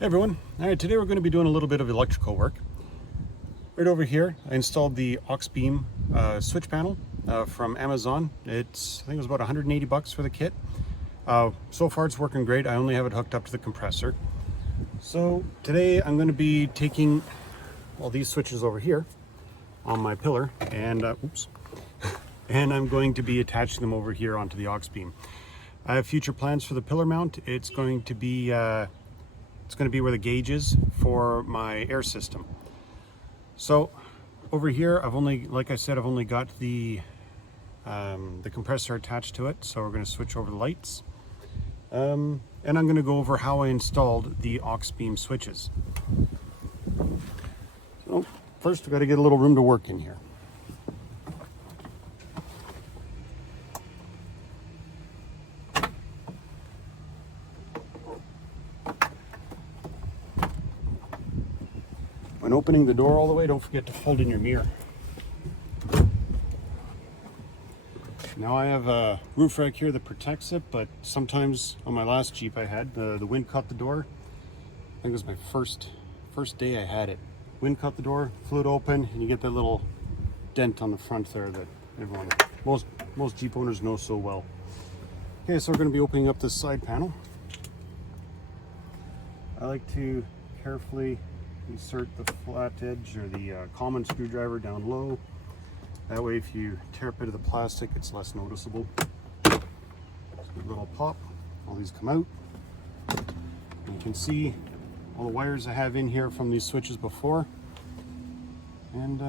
Hey everyone. All right, today we're going to be doing a little bit of electrical work. Right over here, I installed the Auxbeam switch panel from Amazon. I think it was about 180 bucks for the kit. So far it's working great. I only have it hooked up to the compressor. So today I'm going to be taking all these switches over here on my pillar and and I'm going to be attaching them over here onto the Auxbeam. I have future plans for the pillar mount. It's going to be where the gauge is for my air system. So over here, like I said, I've only got the compressor attached to it. So we're going to switch over the lights. And I'm going to go over how I installed the Auxbeam switches. So first, we've got to get a little room to work in here. When opening the door all the way, don't forget to fold in your mirror. Now I have a roof rack here that protects it, but sometimes on my last Jeep I had, the wind caught the door. I think it was my first day I had it. Wind caught the door, flew it open, and you get that little dent on the front there that most Jeep owners know so well. Okay, so we're going to be opening up this side panel. I like to carefully insert the flat edge or the common screwdriver down low. That way if you tear a bit of the plastic, it's less noticeable. Just a little pop, all these come out. And you can see all the wires I have in here from these switches before. And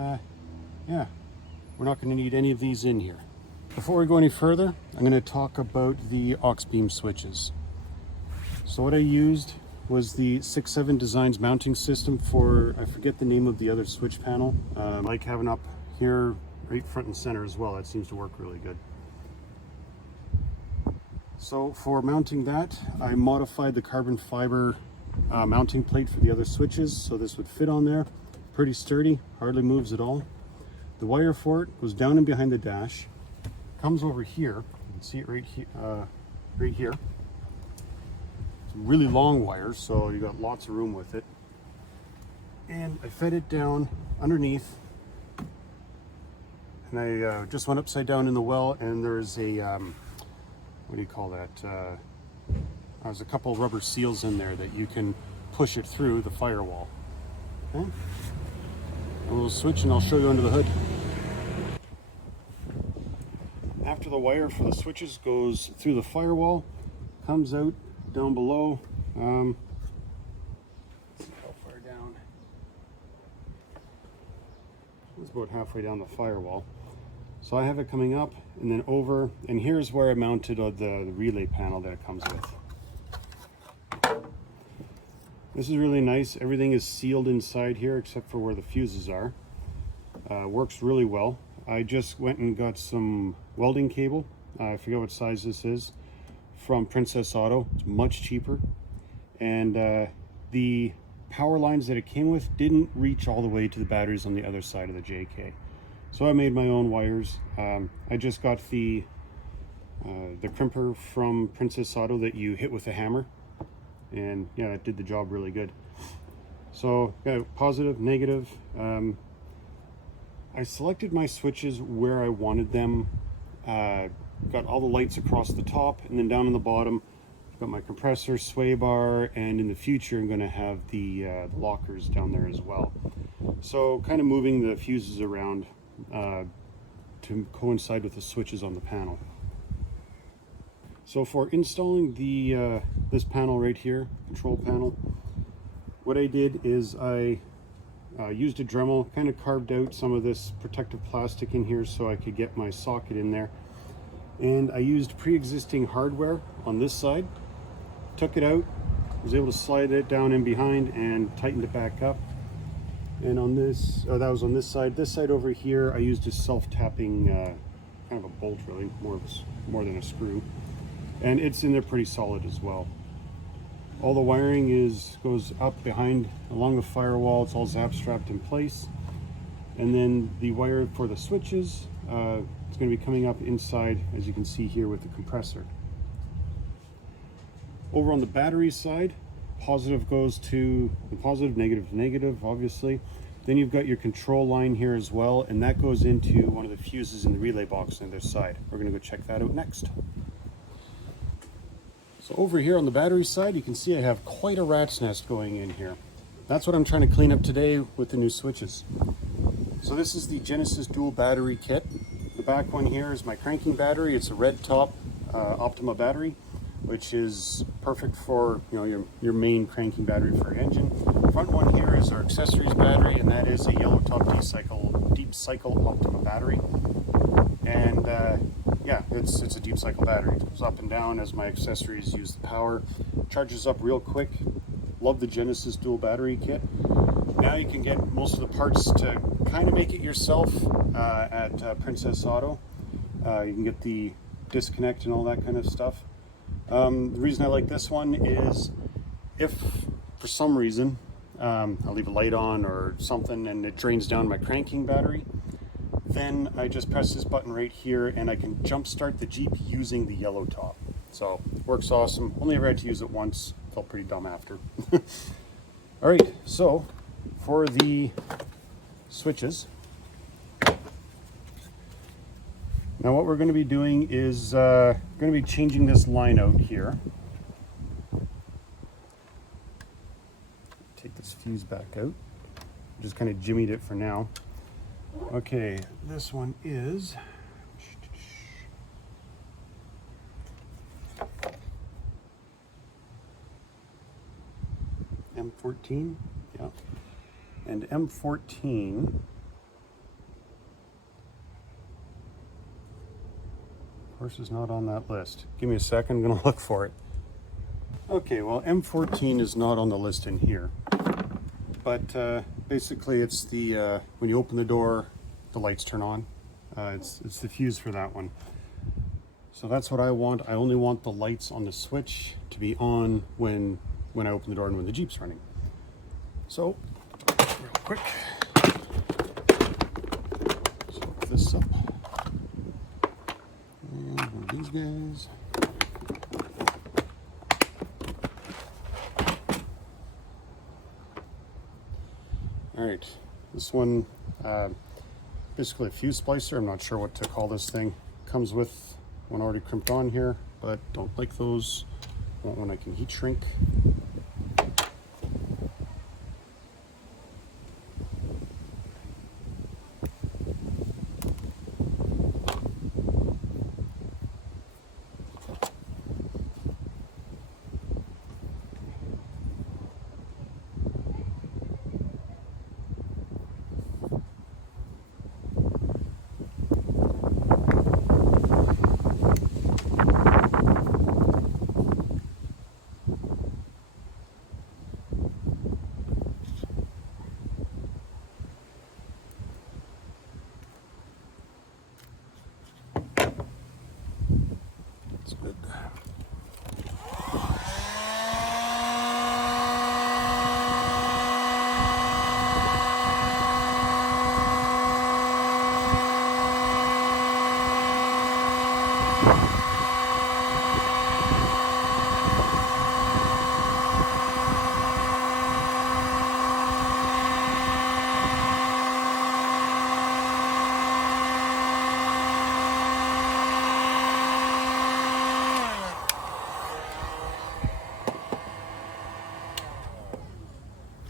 yeah, we're not going to need any of these in here. Before we go any further, I'm going to talk about the Auxbeam switches. So what I used was the 6-7 Designs mounting system for, I forget the name of the other switch panel. I like having up here right front and center as well. That seems to work really good. So for mounting that, I modified the carbon fiber mounting plate for the other switches so this would fit on there. Pretty sturdy, hardly moves at all. The wire for it goes down and behind the dash, comes over here. You can see it right here. Really long wires, so you got lots of room with it. And I fed it down underneath, and I just went upside down in the well, and there's a what do you call that? There's a couple of rubber seals in there that you can push it through the firewall. Okay, a little switch, and I'll show you under the hood. After the wire for the switches goes through the firewall, comes out down below. Let's see how far down. It's about halfway down the firewall. So I have it coming up and then over, and here's where I mounted the relay panel that it comes with. This is really nice. Everything is sealed inside here except for where the fuses are. Works really well. I just went and got some welding cable. I forget what size this is. From Princess Auto. It's much cheaper, and the power lines that it came with didn't reach all the way to the batteries on the other side of the JK, so I made my own wires. I just got the crimper from Princess Auto that you hit with a hammer, and yeah, it did the job really good. So yeah, positive, negative. I selected my switches where I wanted them. Got all the lights across the top, and then down on the bottom I've got my compressor, sway bar, and in the future I'm going to have the lockers down there as well. So kind of moving the fuses around to coincide with the switches on the panel. So for installing the this panel right here, control panel, what I did is I used a Dremel, kind of carved out some of this protective plastic in here so I could get my socket in there. And I used pre-existing hardware on this side, took it out, was able to slide it down in behind and tightened it back up. And on this, that was on this side. This side over here, I used a self-tapping kind of a bolt, really, more than a screw. And it's in there pretty solid as well. All the wiring goes up behind along the firewall. It's all zap strapped in place. And then the wire for the switches, it's going to be coming up inside, as you can see here, with the compressor. Over on the battery side, positive goes to the positive, negative to negative, obviously. Then you've got your control line here as well, and that goes into one of the fuses in the relay box on the other side. We're going to go check that out next. So over here on the battery side, you can see I have quite a rat's nest going in here. That's what I'm trying to clean up today with the new switches. So this is the Genesis dual battery kit. The back one here is my cranking battery. It's a red top Optima battery, which is perfect for your main cranking battery for your engine. The front one here is our accessories battery, and that is a yellow top deep cycle Optima battery. And yeah, it's a deep cycle battery. It goes up and down as my accessories use the power. Charges up real quick. Love the Genesis dual battery kit. Now you can get most of the parts to kind of make it yourself at Princess Auto. You can get the disconnect and all that kind of stuff. The reason I like this one is if for some reason I leave a light on or something and it drains down my cranking battery, then I just press this button right here and I can jump start the Jeep using the yellow top. So it works awesome. Only ever had to use it once. Felt pretty dumb after. All right, so for the switches, now what we're going to be doing is going to be changing this line out here. Take this fuse back out. Just kind of jimmied it for now. Okay, this one is M14, yeah, and M14 of course is not on that list. Give me a second, I'm gonna look for it. Okay, well, M14 is not on the list in here, but basically it's the when you open the door, the lights turn on. It's the fuse for that one. So that's what I want. I only want the lights on the switch to be on when I open the door and when the Jeep's running. So, real quick, let's hook this up. And one of these guys. All right, this one, basically a fuse splicer. I'm not sure what to call this thing. Comes with one already crimped on here, but don't like those. Want one I can heat shrink. That's good.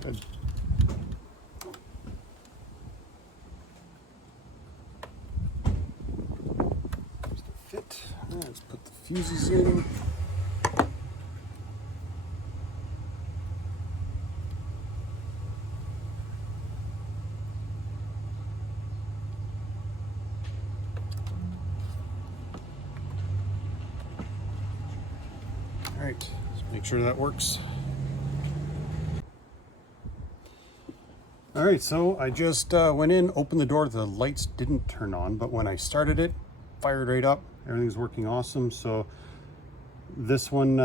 Good. There's the fit. Let's put the fuses in. All right, let's make sure that works. All right, so I just went in, opened the door. The lights didn't turn on, but when I started it, fired right up. Everything's working awesome. So this one,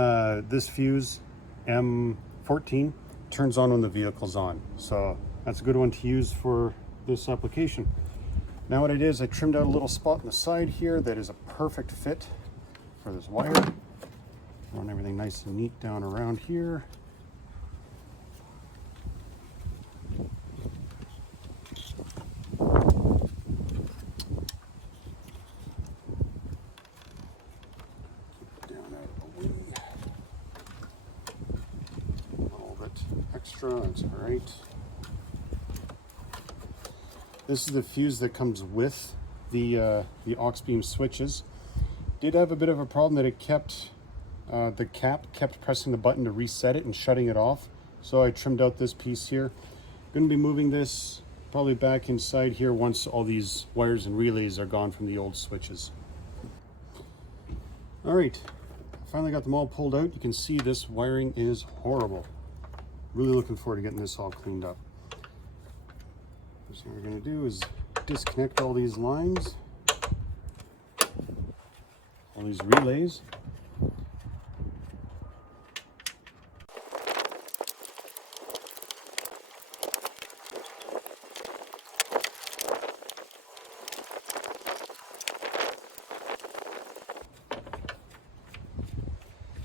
this fuse, M14, turns on when the vehicle's on. So that's a good one to use for this application. Now what I did is I trimmed out a little spot on the side here that is a perfect fit for this wire. Run everything nice and neat down around here. extra, that's all right. This is the fuse that comes with the Auxbeam switches. Did have a bit of a problem that it kept, the cap kept pressing the button to reset it and shutting it off. So I trimmed out this piece here. Going to be moving this probably back inside here once all these wires and relays are gone from the old switches. All right, finally got them all pulled out. You can see this wiring is horrible. Really looking forward to getting this all cleaned up. So what we're going to do is disconnect all these lines, all these relays.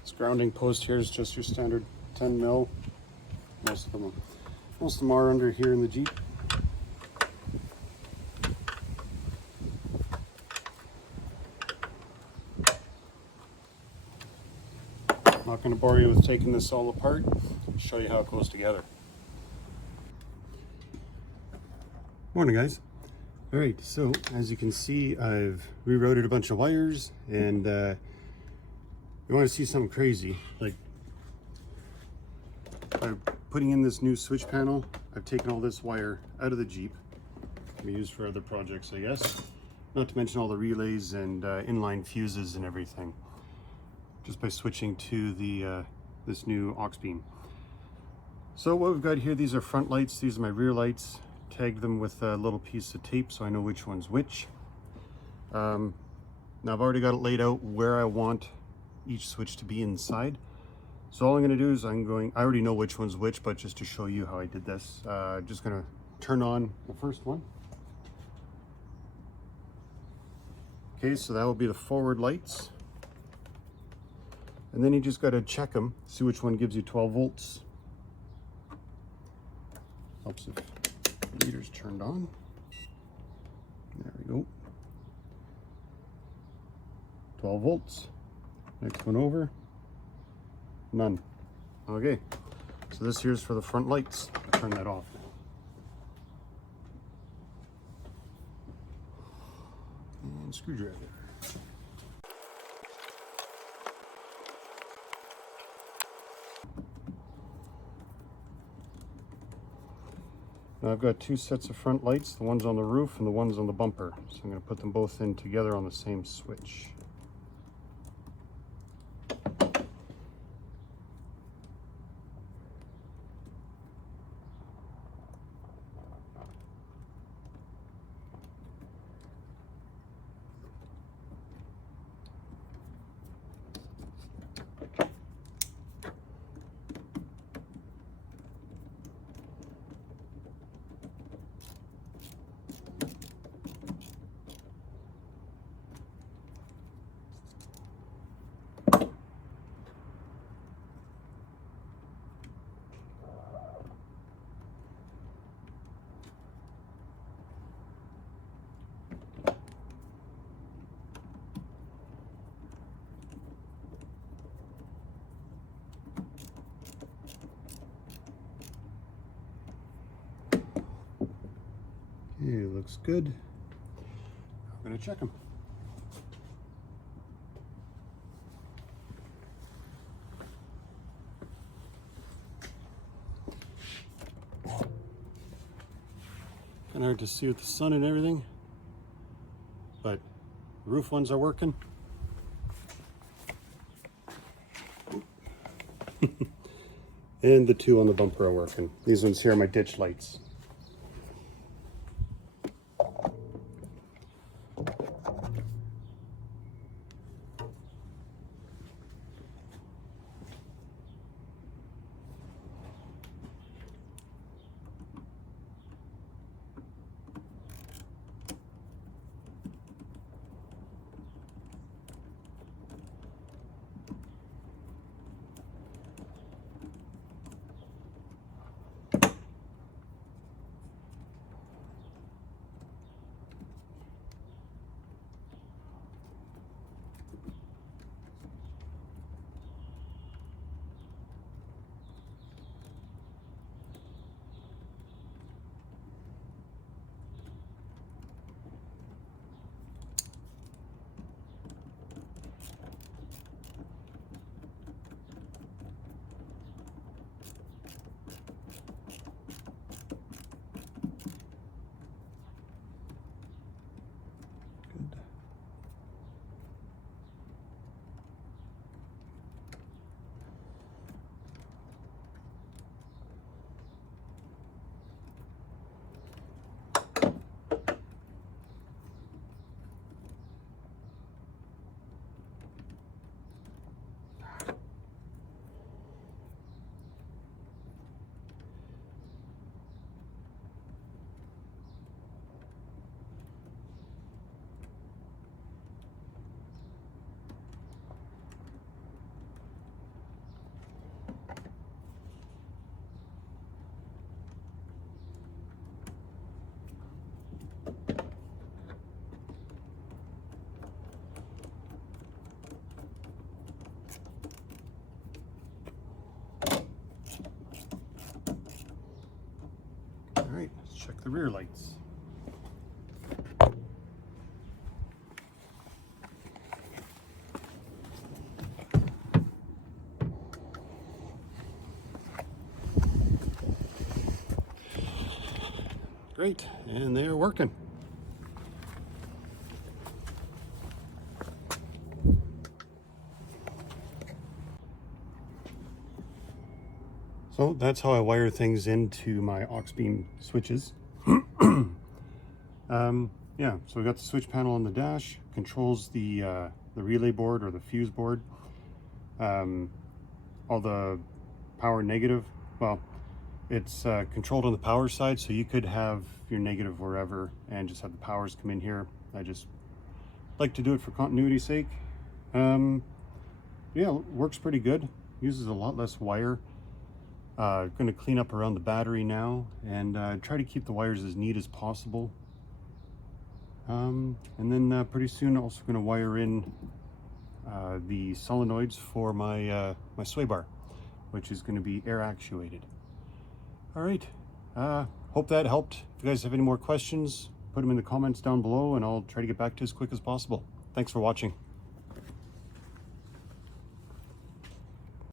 This grounding post here is just your standard 10 mil. Most of them are under here in the Jeep. I'm not going to bore you with taking this all apart. I'll show you how it goes together. Morning, guys. All right, so as you can see, I've rerouted a bunch of wires, and you want to see something crazy, like by putting in this new switch panel, I've taken all this wire out of the Jeep. Can be used for other projects, I guess. Not to mention all the relays and inline fuses and everything, just by switching to the this new Auxbeam. So what we've got here, these are front lights, these are my rear lights. Tagged them with a little piece of tape so I know which one's which. Now I've already got it laid out where I want each switch to be inside. So all I'm going to do is I already know which one's which, but just to show you how I did this, I'm just going to turn on the first one. Okay, so that will be the forward lights. And then you just got to check them, see which one gives you 12 volts. Helps if the meter's turned on. There we go. 12 volts. Next one over. None. Okay, so this here's for the front lights. I'll turn that off now. And screwdriver. Now I've got two sets of front lights, the ones on the roof and the ones on the bumper. So I'm going to put them both in together on the same switch. Okay, looks good. I'm going to check them. Kind of hard to see with the sun and everything, but the roof ones are working. And the two on the bumper are working. These ones here are my ditch lights. check the rear lights. Great, and they're working. So that's how I wire things into my Auxbeam switches. Yeah, so we got the switch panel on the dash, controls the relay board or the fuse board. All the power negative, well, it's controlled on the power side, so you could have your negative wherever and just have the powers come in here. I just like to do it for continuity's sake. Yeah, it works pretty good. Uses a lot less wire. Going to clean up around the battery now and try to keep the wires as neat as possible. And then pretty soon also going to wire in the solenoids for my my sway bar, which is going to be air actuated. All right, hope that helped. If you guys have any more questions, put them in the comments down below and I'll try to get back to you as quick as possible. Thanks for watching.